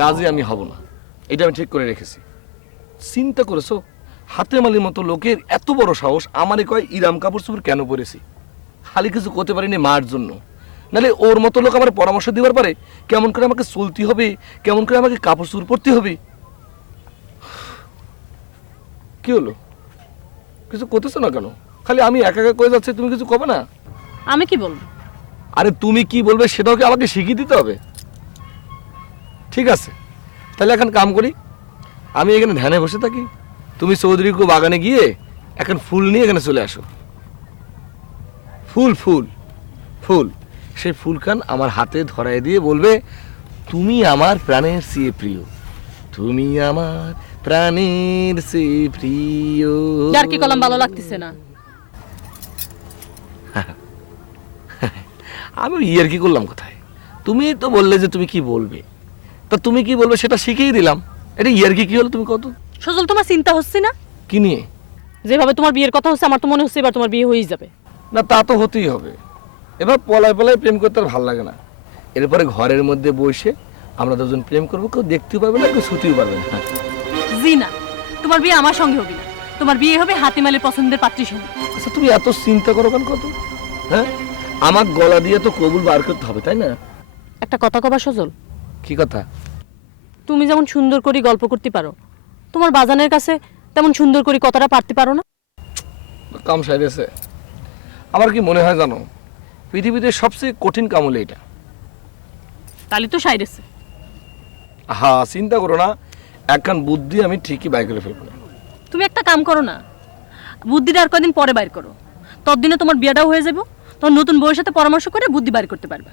রাজি আমি হব না, এটা আমি ঠিক করে রেখেছি। চিন্তা করেছো, হাতে মালির মতো লোকের এত বড় সাহস আমারে কয় ইরাম কাপড় চোপড় কেন পরেছি? খালি কিছু করতে পারিনি মার জন্য, নাহলে ওর মতো লোক আমার পরামর্শ দিবার পারে কেমন করে আমাকে চলতে হবে, কেমন করে আমাকে কাপড় চোপড় পরতে হবে। কি হলো, কিছু করতেছো না কেন? খালি আমি একা একা করে যাচ্ছি, তুমি কিছু কবে না? আমি কি বলবো? আরে তুমি কি বলবে সেটাও কি আমাকে শিখিয়ে দিতে হবে? ঠিক আছে, তাহলে এখন কাম করি, আমি এখানে ধ্যানে বসে থাকি, তুমি চৌধুরীকু বাগানে গিয়ে এখন ফুল নিয়ে এখানে চলে আসো। ফুল ফুল ফুল, সেই ফুলখান আমার হাতে ধরায় দিয়ে বলবে, তুমি আমার প্রাণের চেয়ে প্রিয়, তুমি আমার প্রাণের চেয়ে প্রিয়। যার কি কলম ভালো লাগতেছে না। আমি ইয়ার কি করলাম কোথায়? তুমি তো বললে যে তুমি কি বলবে, তা তুমি কি বলবে সেটা শিখিয়ে দিলাম। এটা ইয়ার কি হলো তুমি কত? সজল, তোমার চিন্তা হচ্ছে না? কি নিয়ে? যেভাবে তোমার বিয়ের কথা হচ্ছে, আমার তো মনে হচ্ছে এবার তোমার বিয়ে হয়েই যাবে। না, তা তো হতেই হবে। এবার পলায় পলায় প্রেম করতে আর ভালো লাগে না। এরপরে ঘরের মধ্যে বসে আমরা দুজন প্রেম করবো, কেউ দেখতেও পারবে না, কেউ ছুটিও পারবে না। জি না, তোমার বিয়ে আমার সঙ্গে হবে না, তোমার বিয়ে হবে হাতিমালের পছন্দের পাত্রীর সঙ্গে। আচ্ছা, তুমি এত চিন্তা করো কেন কত? হ্যাঁ, আমার গলা দিয়ে তো কবুল বার করতে হবে, তাই না? একটা কথা কবা সজল, কি কথা? তুমি যেমন সুন্দর করে গল্প করতে পারো, তোমার বাজানের কাছে তেমন সুন্দর করে কথাটা পারতে পারো না? কাম সাইরেছে। আমার কি মনে হয় জানো, পৃথিবীতে সবচেয়ে কঠিন কাম হলো এটা। তাহলে তো সাইরেছে। হ্যাঁ, চিন্তা করো না, একখান বুদ্ধি আমি ঠিকই বাই করে ফেলবো। তুমি একটা কাম করো না, বুদ্ধিটা আর কদিন পরে বাইর করো, ততদিনে তোমার বিয়েটাও হয়ে যাবো, তখন নতুন বউয়ের সাথে পরামর্শ করে বুদ্ধি বাইর করতে পারবে।